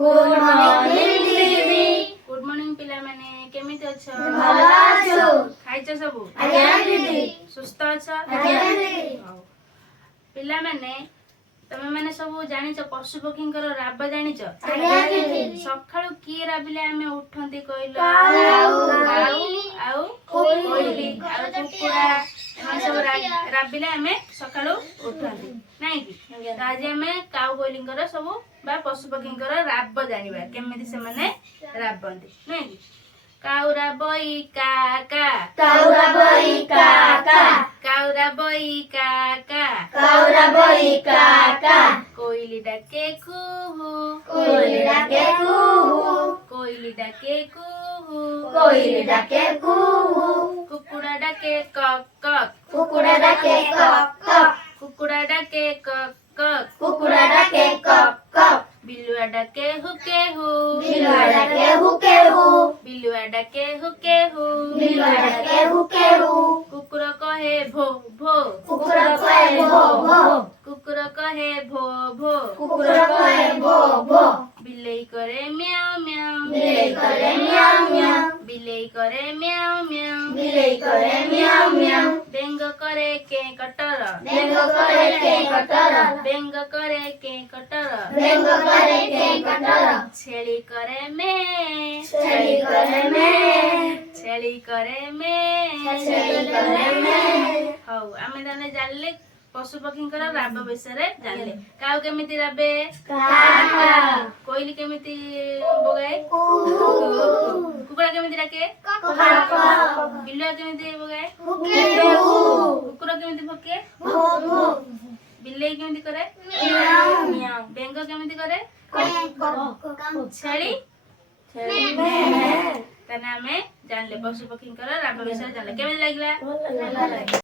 Good morning दीदी। Good morning पिला माने केमिति अछ? भलो अछु। खाइछ सबु? आज्ञा दीदी। सुस्थ अछ? आज्ञा दीदी। पिला माने तमे माने सबु जानिछ पशु पक्षींकर राब जानिछ? आज्ञा दीदी। सखाळु की राबिले आमे उठंती कइलो? आउ कोइली आउ कुकुड़ा एमे सब राबिले आमे सखाळु उठंती नाही कि? त आज आमे काउ कोइलिंकर सबु बा पशु पक्षींकर राब जानिबा केमिति से माने राबंती नाही कि? काउरा बई काका काउरा बई काका काउरा बई काका काउरा बई काका कोइली डाके कुहू कोइली डाके कुहू कोइली डाके कुहू कोइली डाके कुहू कुकुड़ा डाके कक कक कुकुड़ा डाके कक कक कुकुड़ा डाके कक कक कुकुड़ा डाके कक कक बिलुआ डाके हुके who Bilua Dake Huke who Bilua Dake Huke who Bilua Dake Huke who कुकुर कहे भो भो कुकुर कहे भो भो कुकुर कहे भो भो कुकुर कहे भो भो बिलेई करे म्याऊ म्याऊ बिलेई करे म्याऊ म्याऊ बिलेई करे म्याऊ म्याऊ बिलेई करे म्याऊ म्याऊ बेंग करे के कटर बेंग करे के कटर बेंग करे के कटर बेंग करे के कटर छेली करे में छेली करे में छेली करे में छेली करे में हौ आमे जाने जानले पशु पक्षींकर राब विषय जानले काउ केमिति राबे काका कोइली केमिति बोगाए कुकुड़ा केमिति डाके काका बिलुआ केमिति बोगाए हुके हु कुकुर केमिति भोके भो भो बिलेई केमिति करे म्याऊ म्याऊ बेंग केमिति करे कक छेली में ताने आमे जानले पशु पक्षींकर राब विषय जानले केमिति लागिला